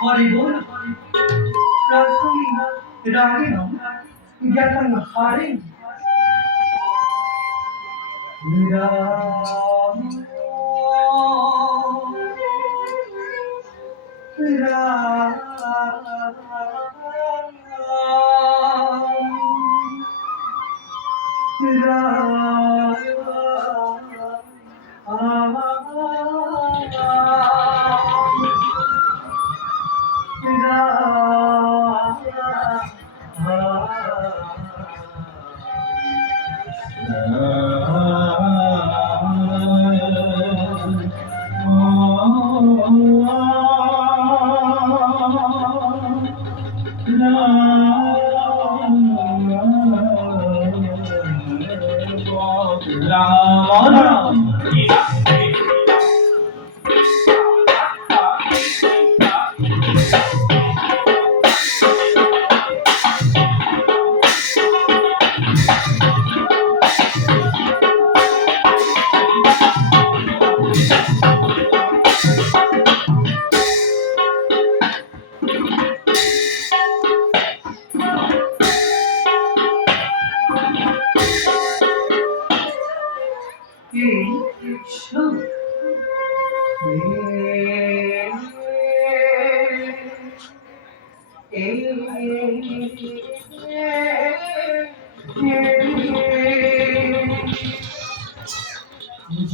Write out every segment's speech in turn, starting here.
হরিবোল প্রথমে রাগেণ জ্ঞাতং হারে রাম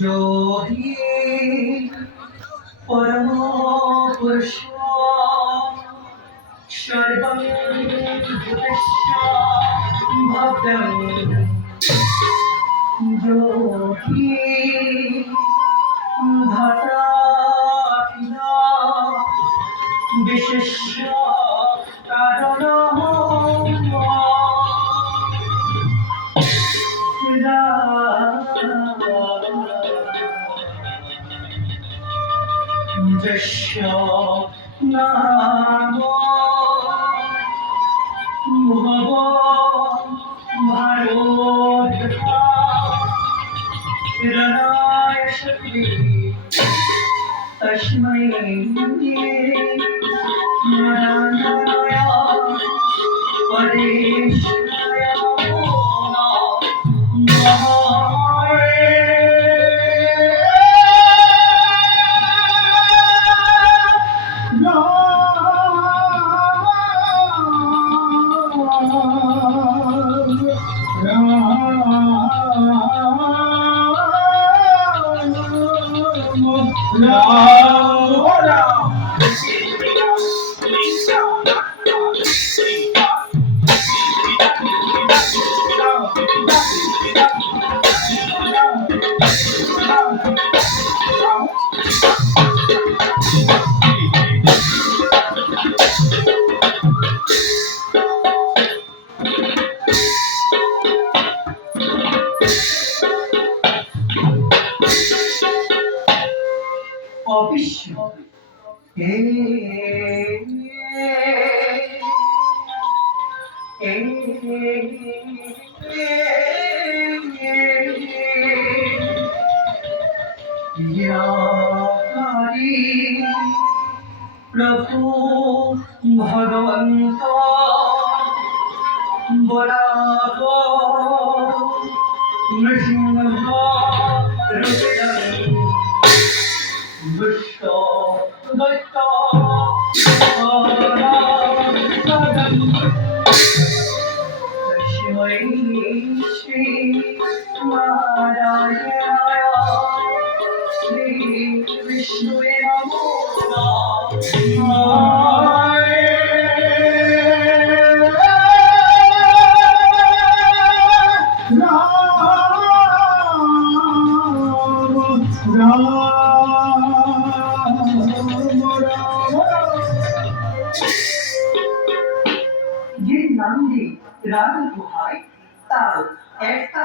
যোগী পরম পুরুষ সর্বং ভূতেশ্ব ভব্যং যোগী ভাতাখিলা বিশেষ্য কারণঃ যস্য নাম ভব ভারোধা রণায় শক্তি তস্मै নারায়ণায় পরেশায় নমঃ। অবিশ্ব প্রভু ভগবন্ত বরাহ নৃসিংহ রূপেণ দুষ্ট দৈত্য তস্मै শ্রী নারায়ণায় শ্রী বিষ্ণুবে নমো নমঃ। যে নাম দিয়ে রাগ হয় তার একটা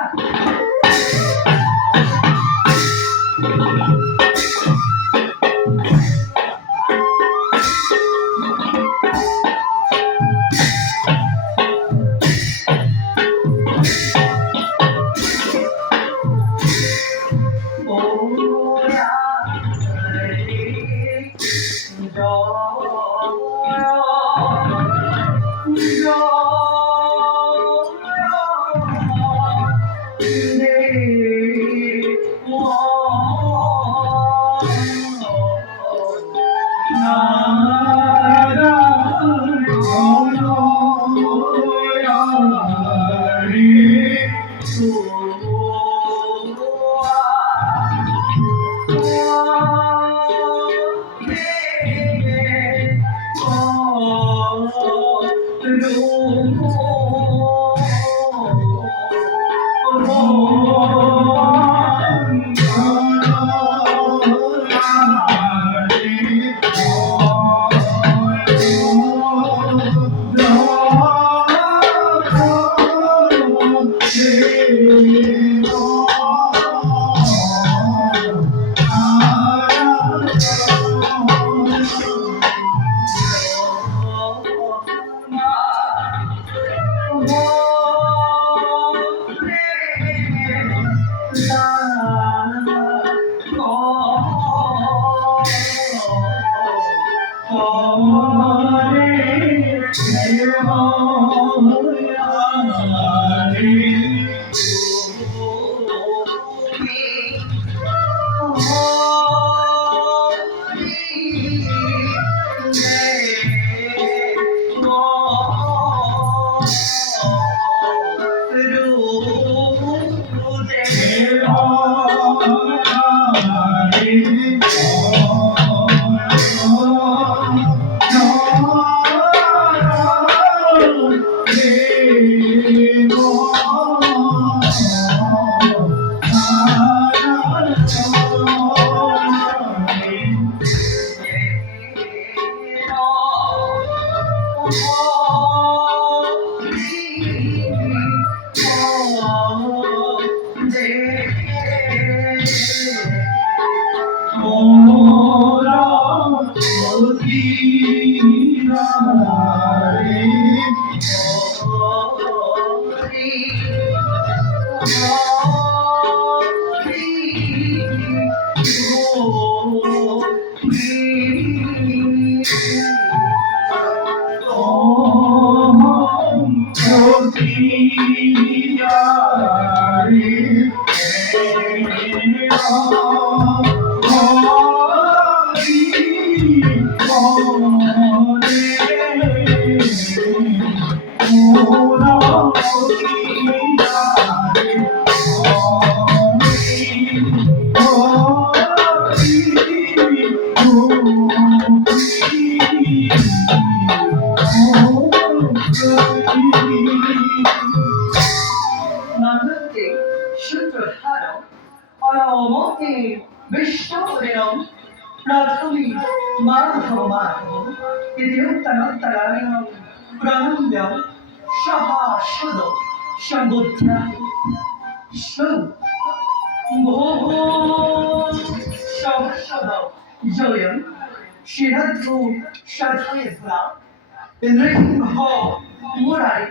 murari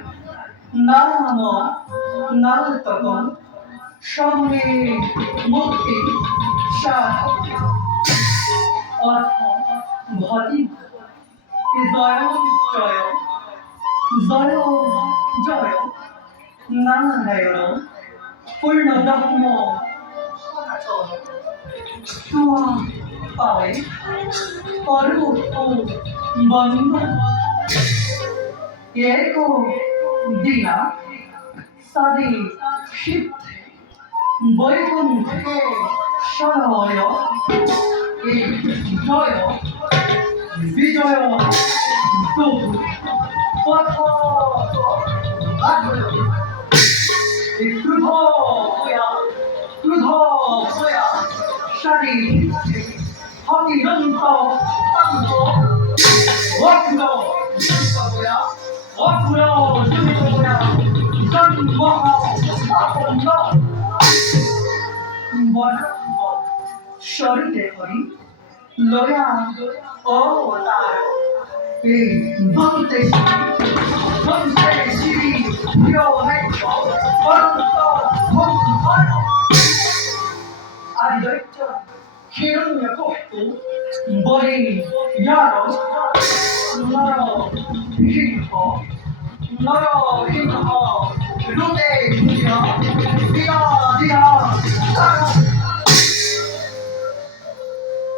নাম নারতকম সঙ্গে মুক্তি সাধক অর্থ ভতি জয় জয় জয় জয় নারায়ণ পূর্ণ ব্রহ্ম ছোঁয়া পাবে পরম বন্ধ এক দিনা সাদি সিদ্ধে বৈকুণ্ঠে সরয় এই জয় বিজয় দুঃখ পথ ক্রুধ হয়া সারি অতিরন্ত তন্ত অগ্র হয়া অগ্র জনিত হয়া জন্ম আপন্ন শরীরে হরি লয়া অবতার এই বলতে শ্রী প্রিয় অনন্ত আদি দৈত্য hiranyakopu, bori yaro, naro hingho, naro hingho, rute hingho, diya diya, taro,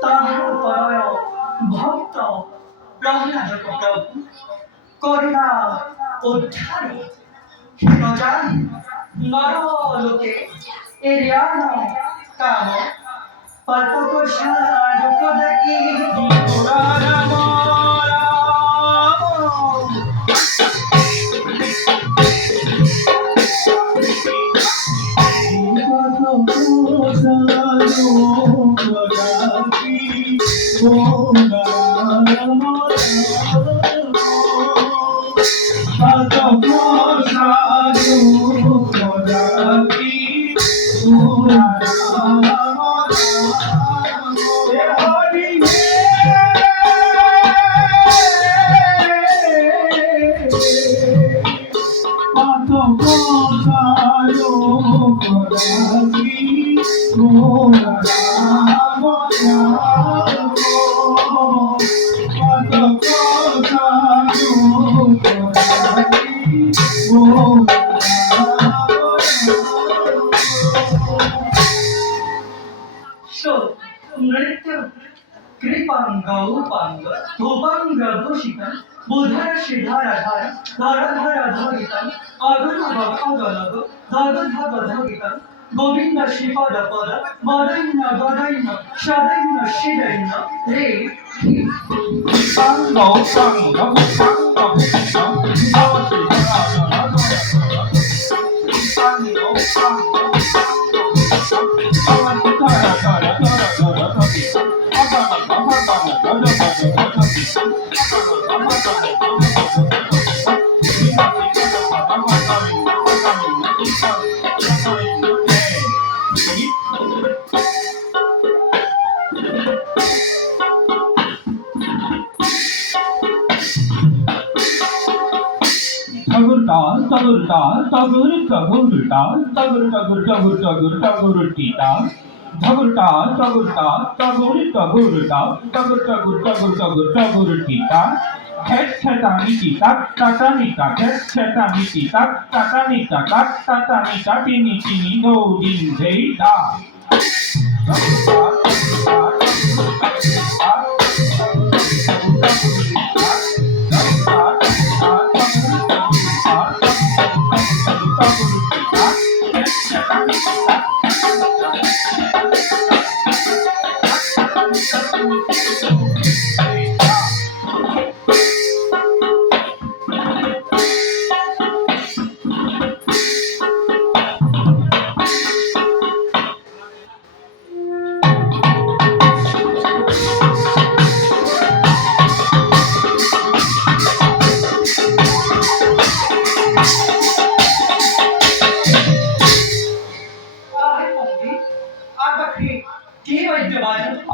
tahan parayo, bhakta, prahlada prabhu, korina, uddhari, hinojani, naro loke, eriano, kamo, patoko shara kodaki, murara mora. So, nritya कृपांगा उपांग धूपांग भूषितं बुधर Shridhar धर धर धर धरितं अगन गगन धग धग धगितं गोविंद श्रीपद पद मदैन गदैन शदैन शिदैन रे सांग सांग सांग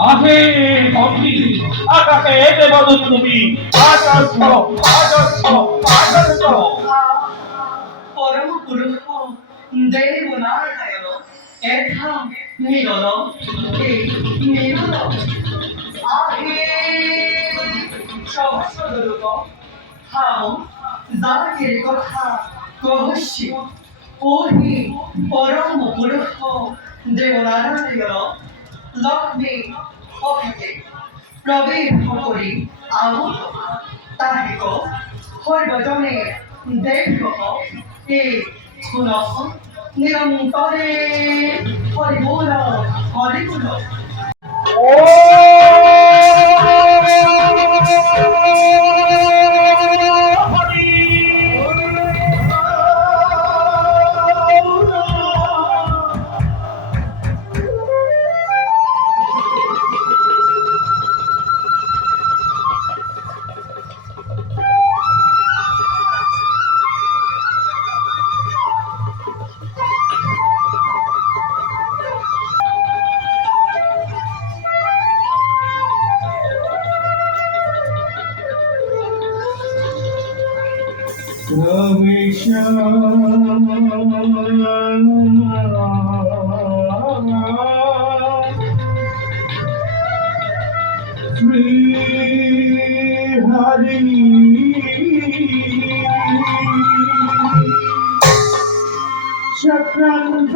आहे भक्ति आकाशे देवदूत তুমি আদর্শ আদর্শ আদর্শ পরম পুরুষ দেব নারায়ণ এথা মিলন এই মিলন আহে সহস্ররূপ হাও যাকে কথা কহস্যি ওহি পরম পুরুষ দেব নারায়ণ লক্ষ্মী অভিকে প্রবেশ করি আহত তাহিক সর্বজনে দেখ এ গুণঃ নিরন্তরে হরিবোল হরিবোল হরি চক্রান্ত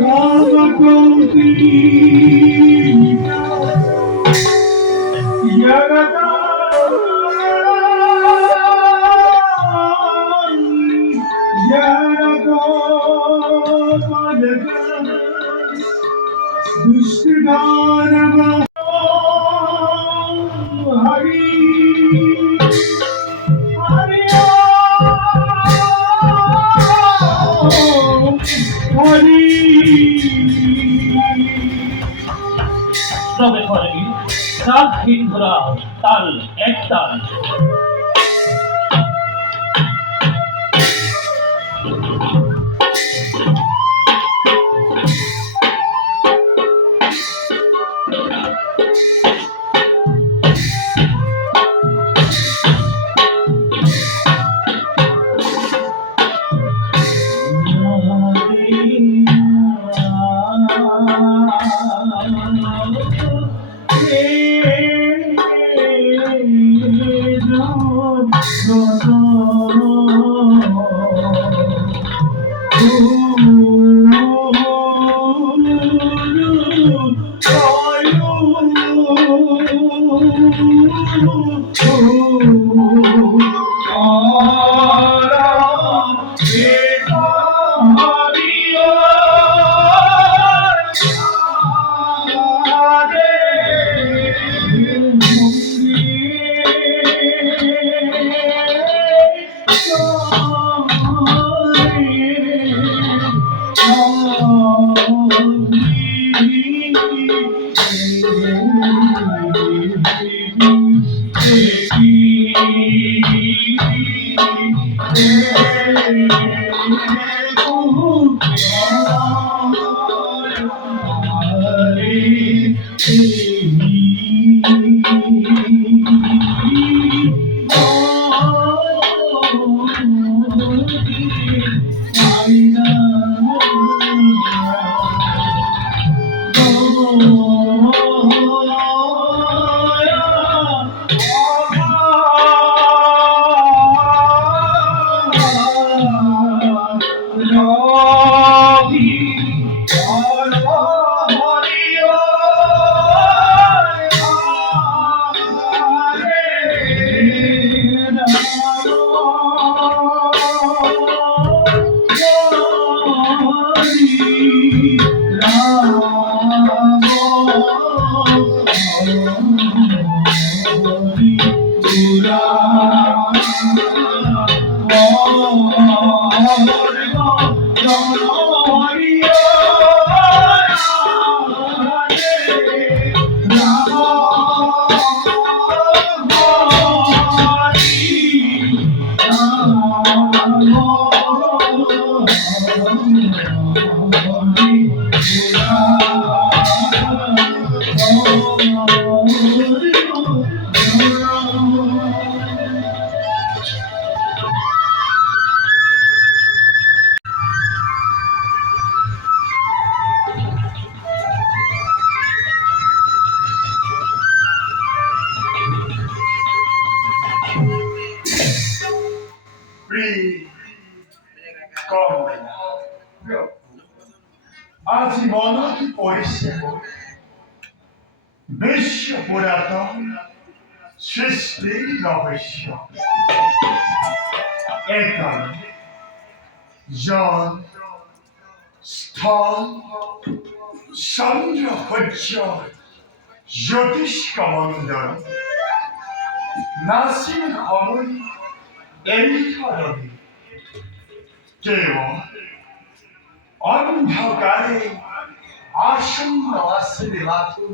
রামকৌতি জগতা দুষ্টানব হরি হরি হরি তবে হরি রাগ হিন্দুরা তাল এক তাল আজীবনটি পরিষেব বিশ্ব পুরাতন সৃষ্টি রহস্য একাল জন স্থল চন্দ্র সূর্য জ্যোতিষ্ক মণ্ডল নাসির সময় এৰি থলহি কেৱল অন্ধকারে আসন্ন আসলে মাথু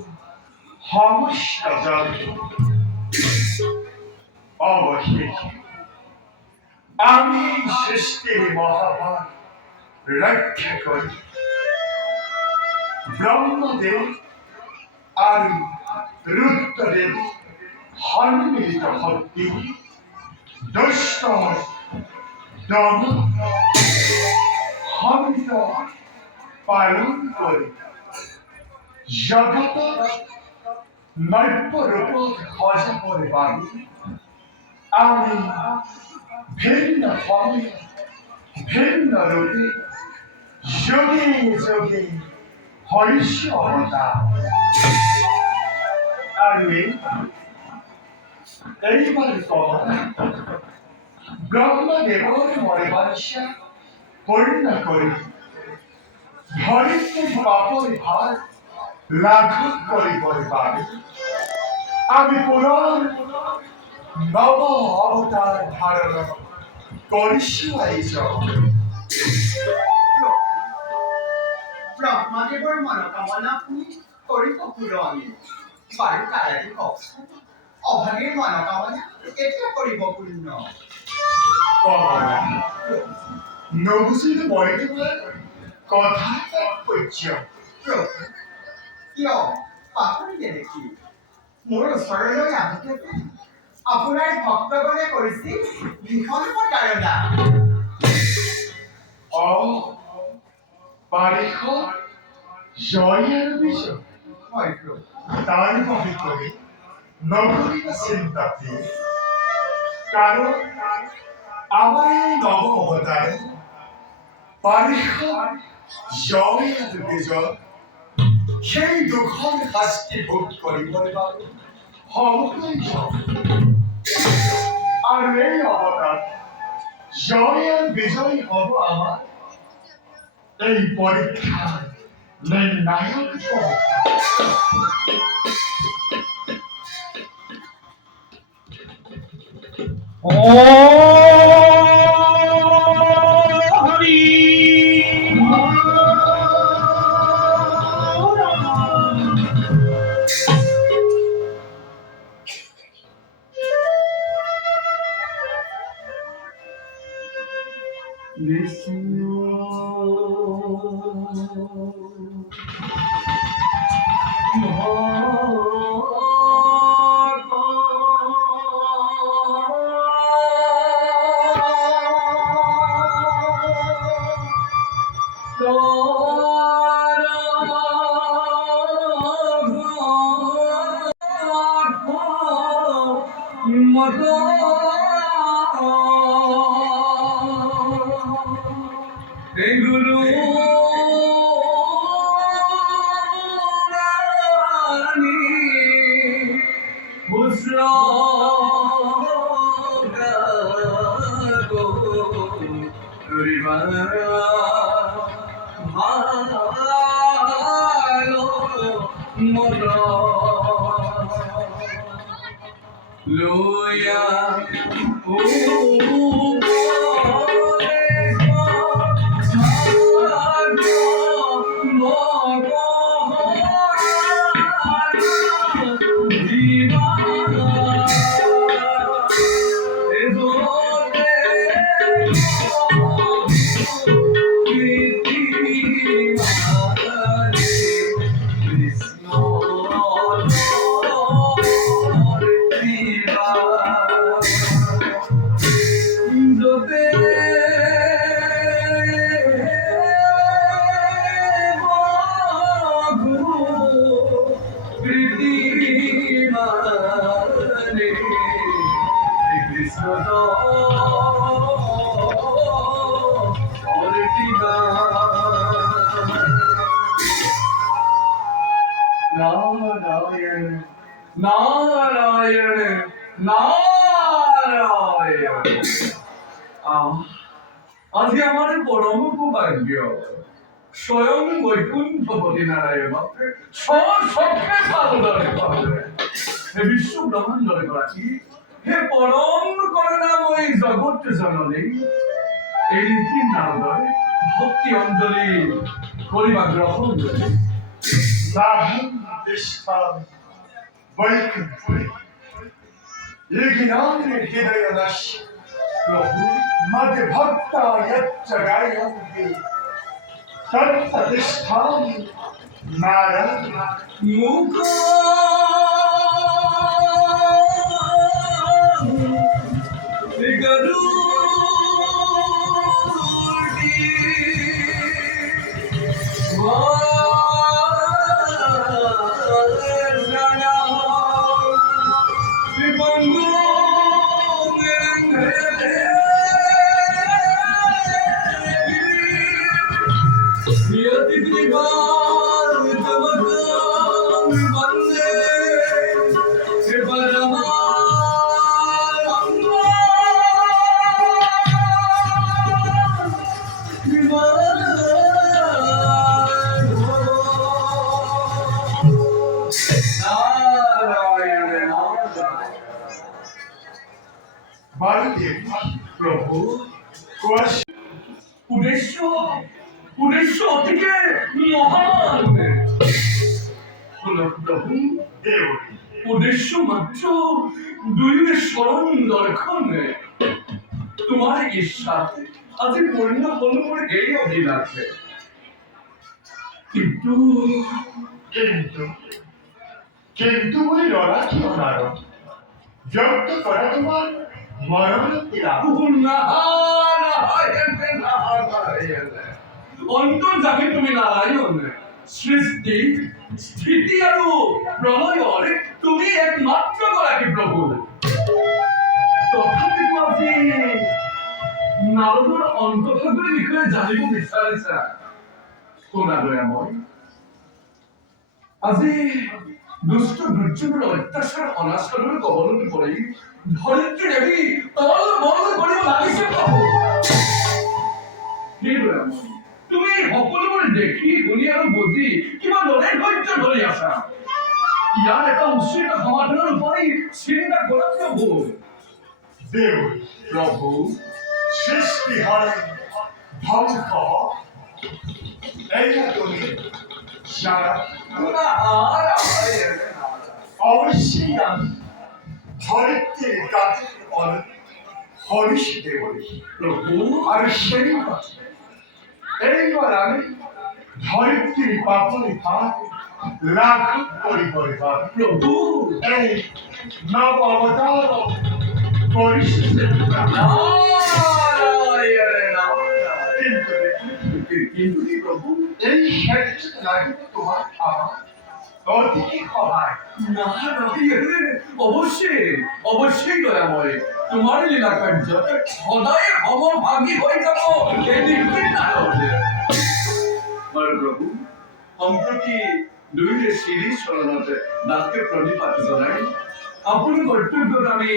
সমস্ত জগৎ অবশেষে আমি সৃষ্টির মহাভার রক্ষা করি ব্রহ্মদেব আর রুদ্রদেব সম্মিলিত শক্তি দুষ্ট দম সমিত পালন করে জগত নৈপ্য রূপ খজা করে বাড়ি আমি ভিন্ন ফলে ভিন্ন রূপে যোগে যোগে হরিষ্য অবতার আর এইবার কমলা ব্রহ্মদেবর মনে বাদশা পূর্ণ করি ধরিত্রী পাপর ভার লাঘব করিবার পাবে আমি পুনর নব অবতার ধারণ করিষ্যাই ব্রহ্মদেৱৰ মনোকামনা শুনি কৰিব পূৰণ বাৰু তাৰাদি কওকচোন অভাগীৰ মনোকামনা কেতিয়া কৰিব পূৰ্ণ কমলা নবুজিল মই তোমাৰ কথা তাৎপৰ্য প্ৰভু কিয় পাহৰিলে নেকি মোৰ ওচৰলৈ আহোঁতে আপোনাৰ ভক্তগণে কৰিছিল ভীষণ প্ৰতাৰণা বাৰিষ জয় আৰু বিজয় হয় প্ৰভু তাৰ বাবে কৰি নকৰিবা চিন্তাতে কাৰণ আমাৰ এই নৱ অৱতাৰে বাৰিষ জয় আৰু বিজয় সেই দুখন শাস্তি ভোগ কৰিবৰ বাবে সংকল্প আৰু এই অৱতাৰ জয় আৰু বিজয় হ'ব আমাৰ এই পৰীক্ষার নির্ণায়ক হরি নারায়ণ নারায়ণ আজকে আমাদের পরম সৌভাগ্য স্বয়ং বৈকুণ্ঠপতি নারায়ণ স্বসখে সাধনে পাবে হে বিশ্ব ব্রহ্মাণ্ডের প্রাচী হে পরম করুণাময়ী জগৎ জননী এই রীতি নারদরে ভক্তি অঞ্জলি করিবা গ্রহণ করে নাহম ইষ্টাম বৈকুণ্ঠ এই জ্ঞানের হৃদয় নাশ প্রভু মদ ভক্তা যচ্চ গায়ন্তি তত্ততিষ্ঠামি নারায়ণ মুখ গরুড়ি মালদেব প্রভু কোয়াশি উদ্দেশ্য উদ্দেশ্য অতিকে মহান হলো প্রভু দেউরি উদ্দেশ্য মাত্র দুইয়ের স্মরণ দর্শন তোমার ইচ্ছা আজি পূর্ণ হল বলে এই অভিলাষে কিন্তু কিন্তু কিন্তু বলে লড়া কি অনার ব্যক্ত করা তোমার মরণ তিলা অন্তর্যামী তুমি নারায়ণ সৃষ্টি স্থিতি আৰু প্ৰলয়ৰ তুমি একমাত্ৰ গৰাকী প্ৰভু তথাপিতো আজি নাৰদৰ অন্তভাগৰ বিষয়ে জানিব বিচাৰিছা শুনা দয়াময় আজি দুষ্ট দুৰ্যোগৰ অত্যাচাৰ অনাচাৰৰ কবলত পৰি ধৰিত্ৰী দেৱী তল বল কৰিব লাগিছে প্ৰভু সেই দয়াময় তুমি সকলোবোৰ দেখি শুনি আৰু বুজি কিবা লৰে ধৈৰ্য ধৰি আছা ইয়াৰ এটা উচিত সমাধানৰ উপায় চিন্তা কৰা প্ৰভু দেউরি প্ৰভু সৃষ্টি হয় ধ্বংস এইয়া তুমি সারা অবশ্যই আমি ধরিত্রীর কাছে হরিষ দেবরি প্ৰভু আর সেই এইবার আমি ধরিত্রীর পাপনি হাত লাঘব করি পরিবার প্ৰভু এই নব অবতার পরিস্থিতি কিন্তু কি প্ৰভু এই ক্ষেত্রে লাগিব তোমার আমার অধিক সহায় অবশ্যই অবশ্যই দয়াময় তোমাৰ লীলা কাৰ্য সদায় সমভাগী হৈ যাব এই নিশ্চিত বাৰু প্ৰভু সম্প্ৰতি দুয়োৰে শ্ৰী চৰণতে দাসকে প্ৰণিপাত জনাই আপুনি কৰ্তব্যত আমি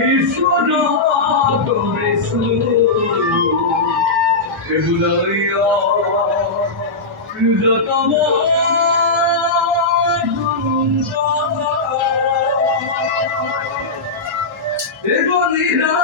বিশ্বনাথ বিষ্ণু এগুলাইয়া যতম এগুলিরা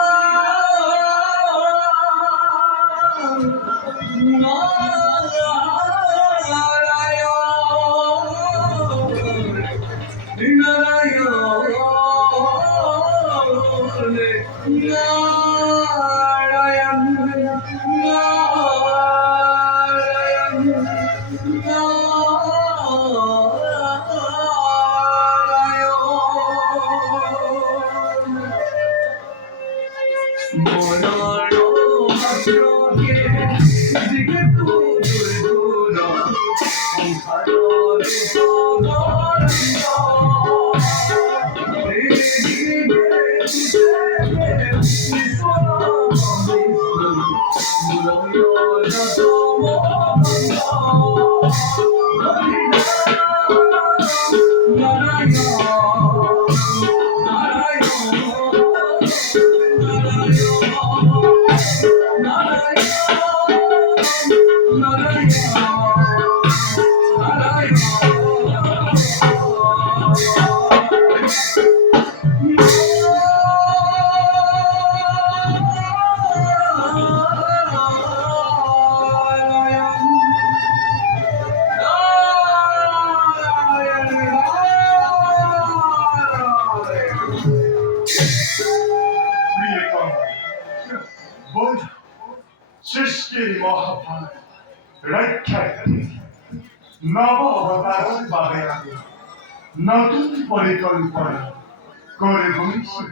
সৃষ্টির মহাভাগ রক্ষাকারী নব অবতারণ বাবে আমি নতুন পরিকল্পনা করে বলেছি।